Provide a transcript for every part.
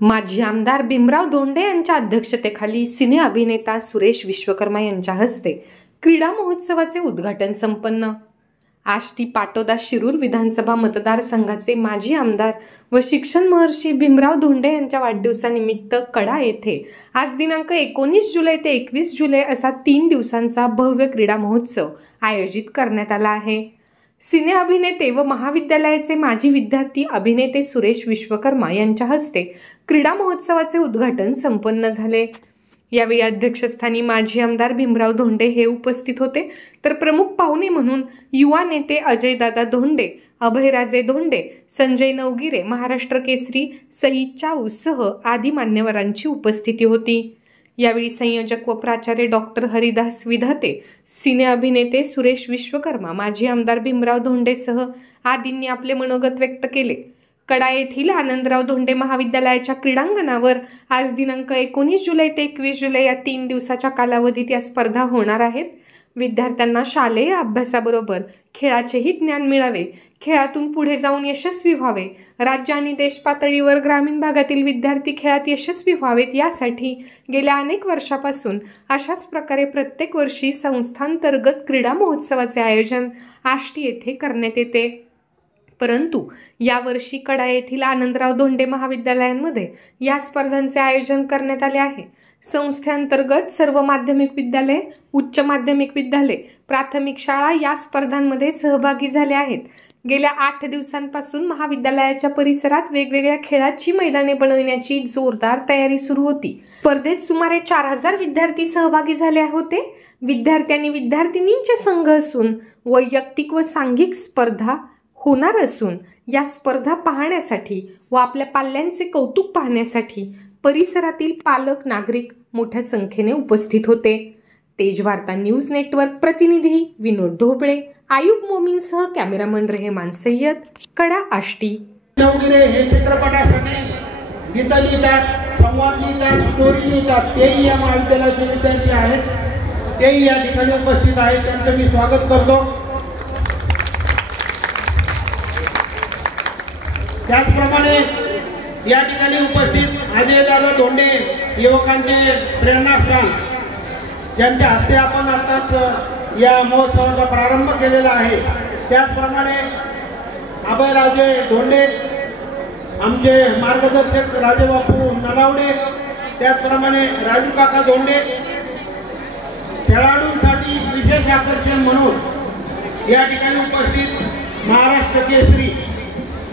माजी आमदार भीमराव धोंडे यांच्या अध्यक्षतेखाली सिने अभिनेता सुरेश विश्वकर्मा यांच्या हस्ते क्रीडा महोत्सवाचे उद्घाटन संपन्न। आष्टी पाटोदा शिरूर विधानसभा मतदारसंघाचे माजी आमदार व शिक्षण महर्षी भीमराव धोंडे यांच्या वाढदिवसानिमित्त कडा येथे आज दिनांक 19 जुलै ते 21 जुलै असा 3 दिवसांचा भव्य क्रीडा महोत्सव आयोजित करण्यात आला आहे। सिने अभिनेते व महाविद्यालयाचे माजी विद्यार्थी अभिनेते सुरेश विश्वकर्मा यांच्या हस्ते क्रीडा महोत्सवाचे उद्घाटन संपन्न झाले। यावेळी अध्यक्षस्थानी माजी आमदार भीमराव धोंडे हे उपस्थित होते, तर प्रमुख पाहुणे म्हणून युवा नेते अजयदादा धोंडे, अभयराजे धोंडे, संजय नवगिरे, महाराष्ट्र केसरी सईद चाऊसह आदी मान्यवरांची उपस्थिती होती। यावेळी संयोजक व प्राचार्य डॉक्टर हरिदास विधाते, सिने अभिनेते सुरेश विश्वकर्मा, माजी आमदार भीमराव धोंडेसह आदींनी आपले मनोगत व्यक्त केले। कडा येथील आनंदराव धोंडे महाविद्यालयाच्या क्रीडांगणावर आज दिनांक 19 जुलै ते 21 जुलै या 3 दिवसाच्या कालावधीत या स्पर्धा होणार आहेत। विद्यार्थ्यांना शालेय अभ्यासाबरोबर खेळाचेही ज्ञान मिळावे, खेळातून पुढे जाऊन यशस्वी व्हावे, राज्य आणि देश पातळीवर ग्रामीण भागातील विद्यार्थी खेळात यशस्वी व्हावेत यासाठी गेल्या अनेक वर्षापासून अशाच प्रकारे प्रत्येक वर्षी संस्थांतर्गत क्रीडा महोत्सवाचे आयोजन आष्टी येथे करण्यात येते। परंतु यावर्षी कडा येथील आनंदराव धोंडे महाविद्यालयांमध्ये या स्पर्धांचे आयोजन करण्यात आले आहे। संस्थेअंतर्गत सर्व माध्यमिक विद्यालय, उच्च माध्यमिक विद्यालय, प्राथमिक शाळा या स्पर्धांमध्ये सहभागी झाले आहेत। गेल्या 8 दिवसांपासून महाविद्यालयाच्या परिसरात वेगवेगळ्या खेळाची मैदाने बनवण्याची जोरदार तयारी सुरू होती। स्पर्धेत सुमारे 4000 विद्यार्थी सहभागी झाले होते। विद्यार्थ्यांनी विद्यार्थिनींचे संघ असून वैयक्तिक व सांघिक स्पर्धा होणार असून या स्पर्धा पाहण्यासाठी व आपल्या पाल्यांचे कौतुक पाहण्यासाठी परिसरातील पालक नागरिक मोठ्या संख्येने उपस्थित होते। तेज वार्ता न्यूज नेटवर्क प्रतिनिधी विनोद ढोबळे, आयुब मोमीनसह कॅमेरामन रेहमान सय्यद, कडा आष्टी। नवगिरे हे चित्रपटासाठी गीतं लिहितात, संवाद लिहितात, स्टोरी लिहितात, तेही या महाविद्यालयाचे विद्यार्थी आहेत, तेही या ठिकाणी उपस्थित आहेत। त्यांचं मी स्वागत करतो। त्याचप्रमाणे या ठिकाणी उपस्थित अजयदादा धोंडे युवकांचे प्रेरणास्थान यांच्या हस्ते आपण आताच या महोत्सवाचा प्रारंभ केलेला आहे। त्याचप्रमाणे अभयराजे धोंडे आमचे मार्गदर्शक राजेबापू नलावडे, त्याचप्रमाणे राजू काका धोंडे खेळाडूंसाठी विशेष आकर्षण म्हणून या ठिकाणी उपस्थित महाराष्ट्र केसरी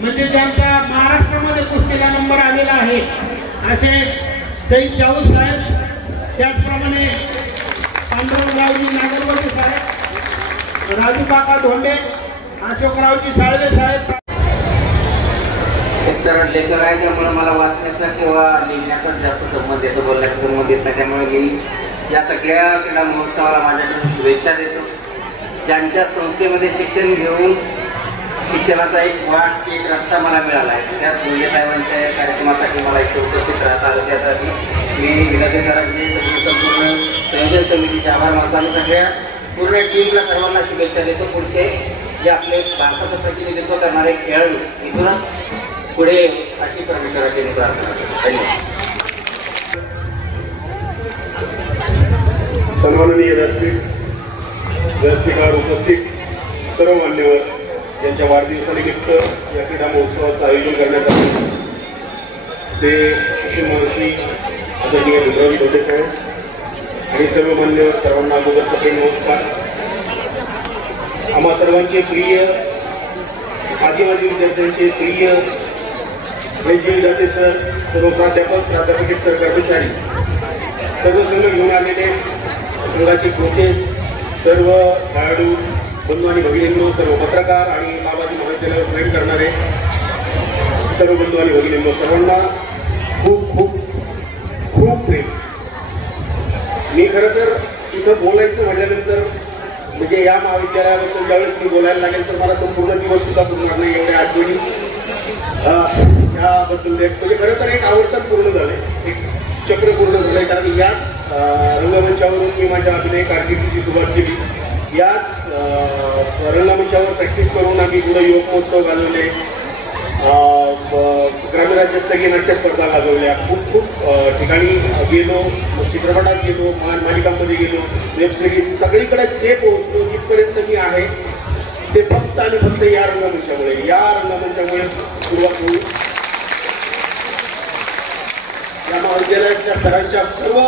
म्हणजे ज्यांचा महाराष्ट्रामध्ये कुस्तीला नंबर आलेला आहे असे सईद चाऊस साहेब, त्याचप्रमाणे पांडुरंगरावजी नागरवती साहेब, राजू काका धोंडे, अशोकरावजी साळवे साहेब। तर लेखक आहे त्यामुळे मला वाचण्याचा किंवा लिहिण्याचा जास्त संबंध येतो, बोलण्याचा संबंध येत नाही। त्यामुळे मी या सगळ्या क्रीडा महोत्सवाला माझ्याकडून शुभेच्छा देतो। ज्यांच्या संस्थेमध्ये शिक्षण घेऊन शिक्षणाचा एक वाट, एक रस्ता मला मिळाला आहे, त्यात धोंडे साहेबांच्या या कार्यक्रमासाठी मला इथे उपस्थित राहता आलं। त्यासाठी मी विधाते सरांचे संपूर्ण संयोजन समितीचे आभार मानतो आणि सगळ्या पूर्ण टीमला सर्वांना शुभेच्छा देतो। पुढचे जे आपले भारताचं प्रतिनिधित्व करणारे खेळाडू इथूनच पुढे अशी परमेश्वराची प्रार्थना करतो। धन्यवाद। सन्माननीय व्यासपीठावर उपस्थित सर्व मान्यवर यांच्या वाढदिवसानिमित्त या क्रीडा महोत्सवाचं आयोजन करण्यात आले ते शिक्षण महर्षी आदरणीय भीमराव धोंडे साहेब आणि सर्व मान्यवर सर्वांना अगोदर सप्रेम नमस्कार। आम्हा सर्वांचे प्रिय माजी विद्यार्थ्यांचे प्रिय वैद्य विधाते सर, सर्व प्राध्यापक, प्राध्यापकेतर कर्मचारी, सर्व संघ घेऊन आलेले संघाचे कोचेस, सर्व खेळाडू बंधू आणि भगिनींनो, सर्व पत्रकार आणि माबाजी महाविद्यालयावर प्रेम करणारे सर्व बंधू आणि भगिनींनो, सर्वांना खूप खूप खूप प्रेम। मी खरं तर इथं बोलायचं म्हटल्यानंतर म्हणजे या महाविद्यालयाबद्दल ज्यावेळेस मी बोलायला लागेल तर मला संपूर्ण दिवस सुद्धा पुरणार नाही, एवढ्या आठवणी याबद्दल म्हणजे खरं तर एक आवडतं पूर्ण झालंय, एक चक्र पूर्ण झालंय। कारण याच रंगमंचावरून मी माझ्या अभिनय कारकिर्दीची सुरुवात केली। याच रंगमंचावर प्रॅक्टिस करून आम्ही पुढे युवक महोत्सव घालवले, ग्रामीण राज्यस्तरीय नाट्य स्पर्धा गाजवल्या, खूप खूप ठिकाणी गेलो, चित्रपटात गेलो, मालिकांमध्ये गेलो, वेब सिरीज सगळीकडे जे पोहोचलो जिथपर्यंत मी आहे ते फक्त आणि फक्त या रंगमंचामुळे सुरुवात होईल. या महाविद्यालयातल्या सरांच्या सर्व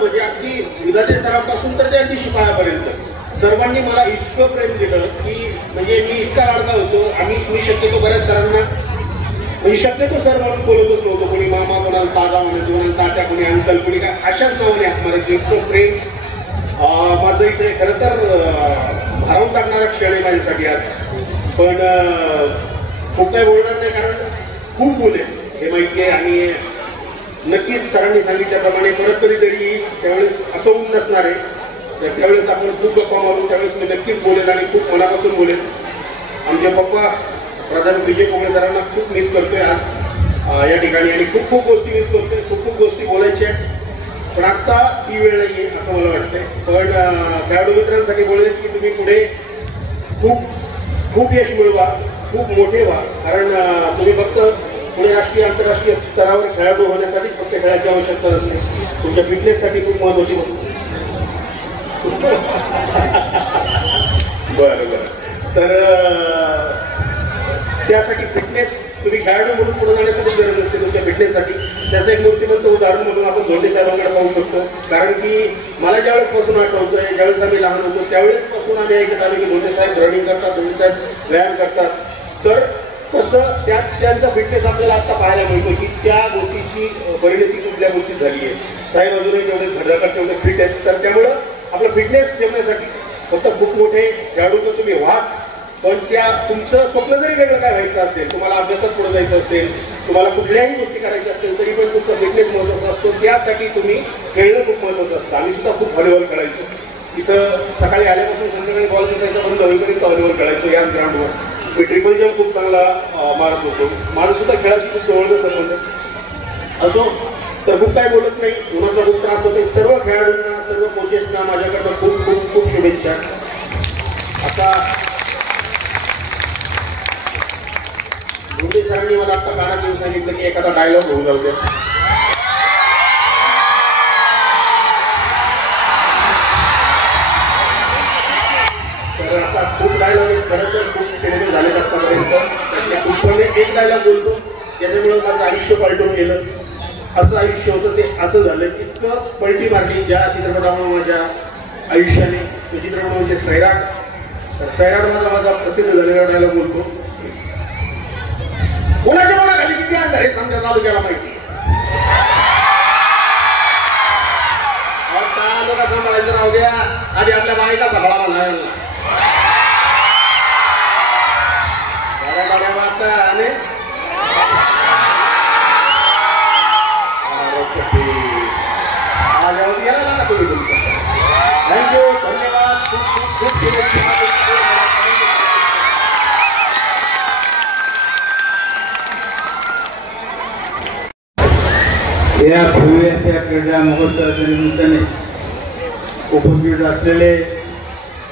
म्हणजे अगदी विधाते सरांपासून तर ते अगदी शिपायापर्यंत सर्वांनी मला इतकं प्रेम दिलं की म्हणजे मी इतका लाडका होतो. मी शक्यतो बऱ्याच सरांना म्हणजे शक्यतो सर म्हणून बोलतच नव्हतो. कोणी मामा, कोणाला दादा म्हणायचं, कोणाला तात्या, कोणी अंकल, कोणी काय अशाच नावाने हाक मारायचं. इतकं प्रेम माझं इथे खरं तर भारावून टाकणारा क्षण आहे माझ्यासाठी आज. पण खूप काही बोलणार नाही कारण खूप बोले हे माहिती आहे. आणि नक्कीच सरांनी सांगितल्याप्रमाणे परत कधीतरी त्यावेळेस असं होऊन नसणार आहे. त्यावेळेस आपण खूप गप्पा मारू, त्यावेळेस मी नक्कीच बोलेन आणि खूप मनापासून बोलेन. आमचे पप्पा प्राध्यापक विजय कोगळे सरांना खूप मिस करतोय आज या ठिकाणी आणि खूप खूप गोष्टी मिस करतोय. खूप गोष्टी बोलायच्या आहेत पण आत्ता ती वेळ नाही आहे असं मला वाटतंय. पण खेळाडू मित्रांसाठी बोलले की तुम्ही पुढे खूप खूप यश मिळवा, खूप मोठे व्हा. कारण तुम्ही फक्त पुढे राष्ट्रीय आंतरराष्ट्रीय स्तरावर खेळाडू होण्यासाठीच फक्त खेळायची आवश्यकता नसते, तुमच्या फिटनेससाठी खूप महत्वाची होती. बरं तर त्यासाठी फिटनेस तुम्ही खेळाडू म्हणून पुढे जाण्यासाठी गरज नसते, तुमच्या फिटनेससाठी. त्याचं एक मूर्तिमंत उदाहरण म्हणून आपण धोंडे साहेबांकडे पाहू शकतो. कारण की मला ज्यावेळेसपासून आठवतोय, ज्यावेळेस आम्ही लहान होतो त्यावेळेसपासून आम्ही ऐकत आलो की धोंडे साहेब रनिंग करतात, धोंडे साहेब व्यायाम करतात. तर तसं त्यांचा फिटनेस आपल्याला आता पाहायला मिळतो की त्या गोष्टीची परिणती कुठल्या गोष्टीत झाली आहे. साहेब अजूनही तेवढे धडधडतात, तेवढे फिट आहेत. तर त्यामुळं आपलं फिटनेस ठेवण्यासाठी फक्त खूप मोठे खेळाडू तर तुम्ही व्हाच, पण त्या तुमचं स्वप्न जरी वेगळं काय व्हायचं असेल, तुम्हाला अभ्यासात पुढे जायचं असेल, तुम्हाला कुठल्याही गोष्टी करायच्या असतील तरी पण तुमचा फिटनेस महत्त्वाचा असतो. त्यासाठी तुम्ही खेळणं खूप महत्त्वाचं असतं. आम्ही सुद्धा खूप व्हॉलीबॉल खेळायचो. इथं सकाळी आल्यापासून संध्याकाळी बॉल दिसायचा बंद होईपर्यंत व्हॉलीबॉल खेळायचो याच ग्राउंडवर. मी ट्रिपल जम्प खूप चांगला मारत होतो. माझं सुद्धा खेळाची खूप जवळचा संबंध असो. तर खूप काय बोलत नाही, उन्हाचा खूप त्रास होतो. सर्व खेळाडूंना, सर्व कोचेसना माझ्याकडनं खूप खूप खूप शुभेच्छा. आता धोंडे सरांनी मला आता कानात येऊन सांगितलं की एखादा डायलॉग होऊन जाऊ द्या. तर आता खूप डायलॉग आहेत, खरं तर खूप सिनेमे झाले आतापर्यंत. त्यातल्या कुठपणे एक डायलॉग बोलतो त्याच्यामुळे माझं आयुष्य पलटून गेलं. असं आयुष्य होतं ते असं झालं. इतकं पलटी मारली ज्या चित्रपटामुळे माझ्या आयुष्याने. तो चित्रपट म्हणजे सैराट. तर सैराट माझा प्रसिद्ध झालेला डायलॉग बोलतो. कोणाच्या मनाखाली किती अंतर हे समजा तालुक्याला माहिती. तालुका सांभाळायचं राहू द्या, आधी आपल्या बायका सांभाळावा लागेल. गाड्या वाटता आणि गेला ना तुम्ही तुमचं. थँक्यू, धन्यवाद. खूप खूप शुभेच्छा. या भव्य क्रीडा महोत्सवाच्या निमित्ताने उपस्थित असलेले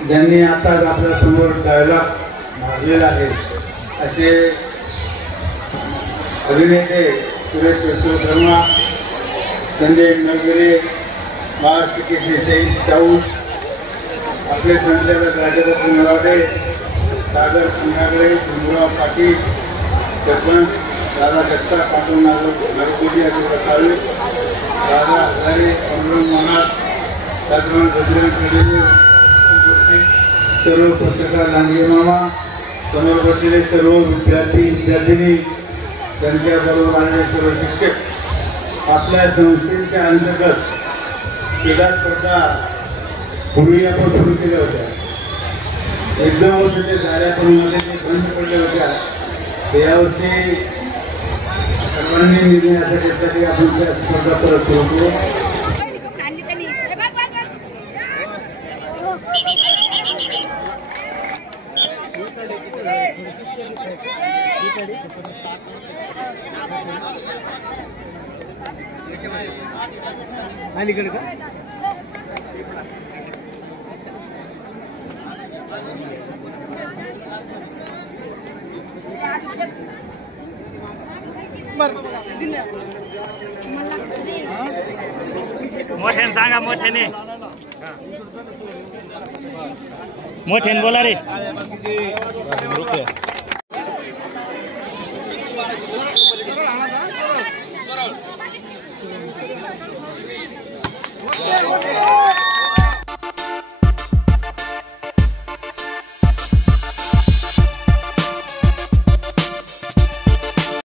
ज्यांनी आताच आपल्या समोर डायलॉग मारलेला आहे असे अभिनेते सुरेश विश्वकर्मा, संजय नगरे, महाराष्ट्र केसरी शाहू, आपले संचालक राजादत्त नवाडे, सागर संघागडे, भीमराव पाटील, सरपंच दादा जगता, पाटून नागपूरजी, अशोक साळवे, दादा हजारे, अमृत महाराज, त्याचप्रमाणे बजरंग सर्व पत्रकार, लांडगे मामा, समोर बसलेले सर्व विद्यार्थिनी, त्यांच्याबरोबर आलेले सर्व शिक्षक. आपल्या संस्थेच्या अंतर्गत क्रीडा स्पर्धा पूर्वी आपण सुरू केल्या होत्या. 1-2 वर्ष ते झाल्या पण मध्ये ते बंद पडल्या होत्या. यावर्षी सर्वांनी निर्णय असा घेतला की आपण त्या स्पर्धा परत सुरू करू. अलीकडे का Gracias. मोठ्याने सांगा, मोठ्याने मोठ्याने बोला रे.